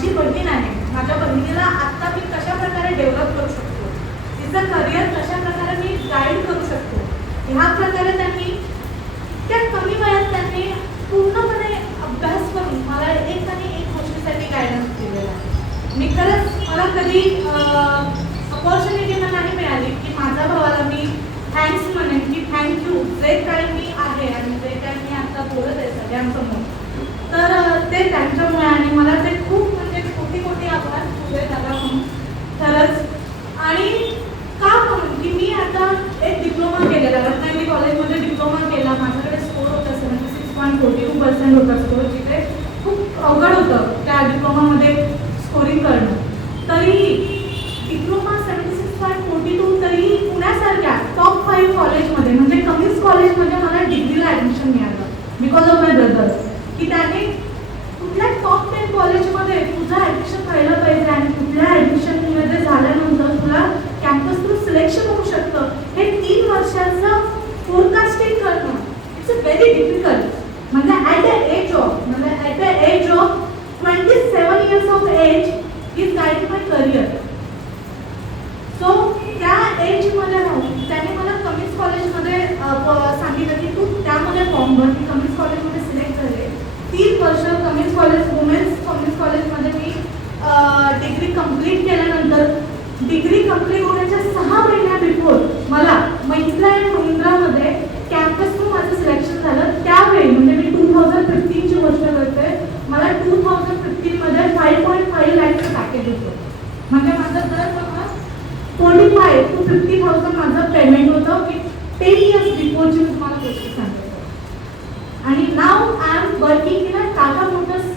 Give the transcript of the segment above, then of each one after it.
माझी बहीण आहे. माझ्या बहिणीला आत्ता मी कशा प्रकारे डेव्हलप करू शकतो? तिचं करिअर कशा प्रकारे मी गाईड करू शकतो? ह्या प्रकारे त्यांनी त्या कमी वयात त्यांनी पूर्णपणे अभ्यास करून मला एक आणि एक गोष्टीसाठी गायडन्स दिलेला आहे. मी खरंच मला कधी अपॉर्च्युनिटी मला नाही मिळाली की माझ्या भावाला मी थँक्स म्हणेन की थँक्यू जे काही मी आहे आणि जे काही मी आता बोलत आहे सगळ्यांसमोर तर अं, ते त्यांच्यामुळे आणि मला ते खूप म्हणजे कोटी कोटी आभार तुझे दादा म्हणून खरंच आणि का म्हणून की मी आता एक डिप्लोमा केलेला रत्नागिरी कॉलेजमध्ये डिप्लोमा केला माझ्याकडे स्कोर होता seventy six point forty two percent होता स्कोर जिथे खूप अवघड होतं त्या डिप्लोमामध्ये स्कोरिंग करणं. तरीही diploma seventy six point forty two तरीही पुण्यासारख्या टॉप फाईव्ह कॉलेजमध्ये म्हणजे कमीच कॉलेजमध्ये मला डिग्रीला ॲडमिशन मिळालं बिकॉज ऑफ माय ब्रदर की त्याने कुठल्या टॉप टेन कॉलेजमध्ये तुझं ॲडमिशन व्हायला पाहिजे आणि कुठल्या ॲडमिशनमध्ये झाल्यानंतर तुला कॅम्पस थ्रू सिलेक्शन होऊ शकतं हे तीन वर्षाचं फोरकास्टिंग करणं इट्स अ व्हेरी डिफिकल्ट म्हणजे ॲट द एज ऑफ म्हणजे at the age of twenty seven years of age is guide my career so त्या एजमध्ये राहून त्याने मला कमीज कॉलेजमध्ये सांगितलं की तू त्यामध्ये फॉर्म भर. मी कमीज कॉलेजमध्ये सिलेक्ट झाले. तीन वर्ष कमीज कॉलेज वुमेन्स कमीज कॉलेजमध्ये मी डिग्री कंप्लीट केल्यानंतर डिग्री कंप्लीट होण्याच्या सहा महिन्या बिफोर मला महिंद्रा अँड महिंद्रामध्ये कॅम्पस थ्रू माझं सिलेक्शन झालं त्यावेळी म्हणजे मी टू थाउजंड फिफ्टीनची गोष्ट करते मला टू थाउजंड फिफ्टीनमध्ये फाईव्ह पॉईंट फाईव्ह लॅकचं पॅकेज होतं म्हणजे माझं दर बघा forty five two fifty thousand माझं पेमेंट होतं की टेन मी तुम्हाला गोष्ट सांगते आणि नाव I am working in a Tata Motors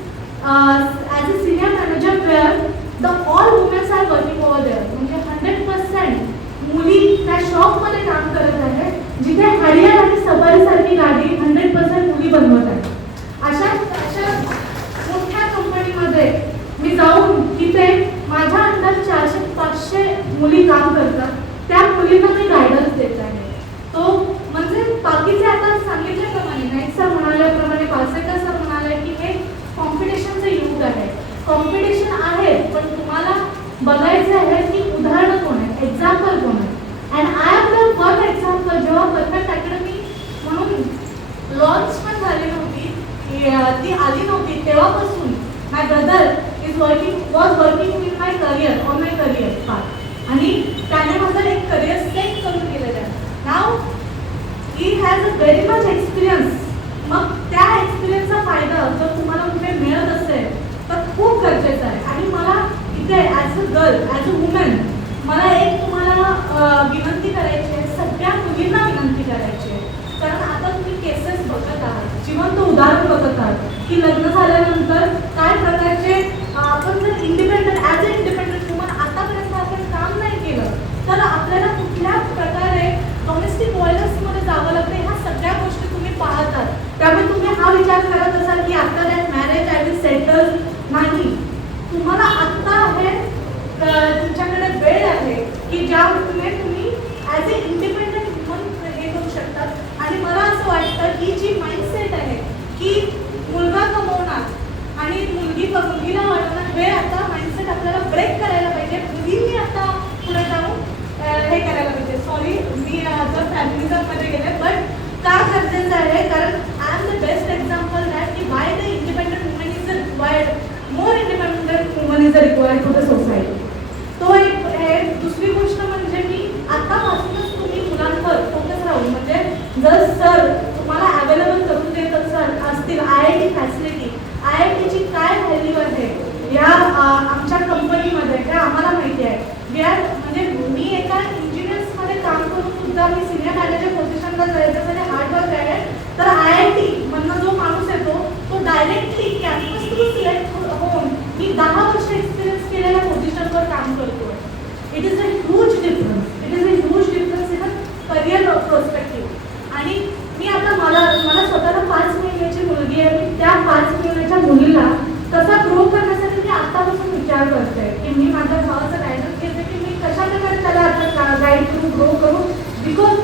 as a senior manager where the all women's are working over there म्हणजे हंड्रेड पर्सेंट मुली त्या शॉपमध्ये काम करत आहे जिथे हरियर आणि सफारीसारखी गाडी हंड्रेड पर्सेंट मुली बनवत आहे अशा अशा मोठ्या कंपनीमध्ये मी जाऊन तिथे माझ्या अंदर चारशे पाचशे मुली काम करतात. त्या मुलींना मी गायडन्स देत आहे. तो बाकीचे आता सांगितल्याप्रमाणे नाईक सर म्हणाल्याप्रमाणे पावसाळकर सर म्हणाले की हे कॉम्पिटिशनचं युग आहे. कॉम्पिटिशन आहे पण तुम्हाला बघायचं आहे की उदाहरणं कोण आहे एक्झाम्पल कोण आहे and I am the one example जेव्हा परफेक्ट अकॅडमी म्हणून लॉन्च पण झाली नव्हती ती ती आली नव्हती तेव्हापासून my brother is working was working with my career on my career part आणि त्याने माझं एक करिअर सेट करून दिलेलं आहे नाव ही has a very much experience मग त्या एक्सपिरियन्सचा फायदा जर तुम्हाला कुठे मिळत असेल तर खूप गरजेचं आहे आणि मला इथे as a girl as a woman मला एक तुम्हाला अं, विनंती करायची आहे सगळ्या मुलींना विनंती करायची आहे कारण आता तुम्ही केसेस बघत आहात जिवंत उदाहरण बघत आहात की लग्न झाल्यानंतर काय प्रकारचे अं, आपण जर independent as a independent woman आतापर्यंत आपण काम नाही केलं तर आपल्याला कुठल्या प्रकारे डोमेस्टिक व्हायलन्समध्ये जावं लागतं ह्या सगळ्या गोष्टी तुम्ही पाहतात त्यामुळे तुम्ही हा विचार करत असाल की after that marriage I will settle नाही तुम्हाला आत्ता आहे अं, तुमच्याकडे वेळ की ज्या ऋतूने तुम्ही ॲज अ इंडिपेंडंट वुमन हे करू शकतात आणि मला असं वाटतं की जी माइंडसेट आहे की मुलगा कमवणार आणि मुलगी मुलगीला वाढवणार हे आता माइंडसेट आपल्याला ब्रेक करायला पाहिजे. मुलींनी आता पुढे जाऊन हे करायला पाहिजे. सॉरी मी अं, जर फॅमिलिझममध्ये गेले बट का गरजेचं आहे? कारण तर आय आय टी मधला जो माणूस येतो तो डायरेक्टली कॅम्पसनी सिलेक्ट होऊन मी दहा वर्ष एक्सपिरियन्स केलेल्या पोझिशनवर काम करतो it is a huge difference it is a huge difference in a career prospective आणि मी आता मला मला स्वतःला पाच महिन्याची मुलगी आहे. मी त्या पाच महिन्याच्या मुलीला कसा ग्रो करण्यासाठी मी आत्तापासून विचार करते की मी माझ्या भावाचं गायडन्स घेते की मी कशा प्रकारे त्याला आता गाईड करून ग्रो करू बिकॉज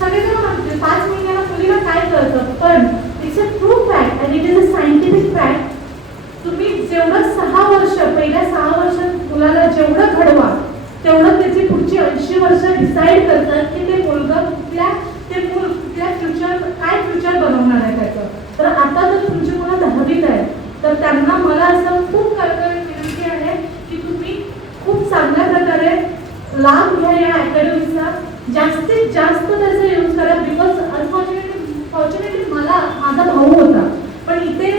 सगळेजण म्हणते पाच महिन्या तुम्हाला काय कळतं? पण it's a true fact and it is a scientific fact तुम्ही जेवढं सहा वर्ष पहिल्या सहा वर्षात मुलाला जेवढं घडवा तेवढं त्याची पुढची ऐंशी वर्ष डिसाईड करतात की ते मुलगा कुठल्या ते मूल कुठल्या फ्युचर काय फ्युचर बनवणार आहे त्याचं. तर आता जर तुमची मुलं दहावीत आहे तर त्यांना मला असं खूप कळकळीत विनंती आहे की तुम्ही खूप चांगल्या प्रकारे लाभ घ्या या अकॅडमीचा जास्तीत जास्त त्याचा यूज करा. बिकॉज अनफॉर्च्युनेट फॉर्च्युनेटली मला माझा भाऊ होता. पण इथे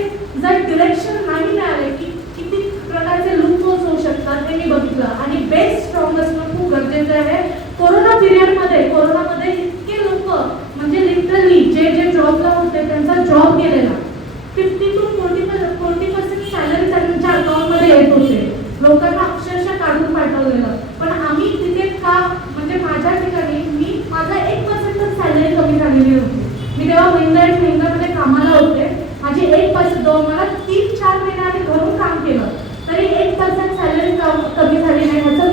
जर डिरेक्शन नाही मिळाले की किती प्रकारचे लूप होऊ शकतात ते मी बघितलं. आणि बेस्ट स्ट्रॉंग असणं खूप गरजेचं आहे. कोरोना पिरियडमध्ये कोरोनामध्ये इतके लोक म्हणजे लिटरली जे जे जॉबला होते त्यांचा जॉब गेलेला fifty two forty forty percent salary त्यांच्या अकाउंटमध्ये येत होते लोकांना अक्षरशः काढून पाठवलेलं पण आम्ही तिथे का म्हणजे माझ्या ठिकाणी मी माझा एक पर्सेंटच सॅलरी कमी झालेली होती मी तेव्हा महिंद्रा कामाला होते. माझी एक पर्सेंट दोन मला तीन चार महिने आधी घरून काम केलं. तरी एक पर्सेंट सॅलरी कमी झाली नाही. ह्याचं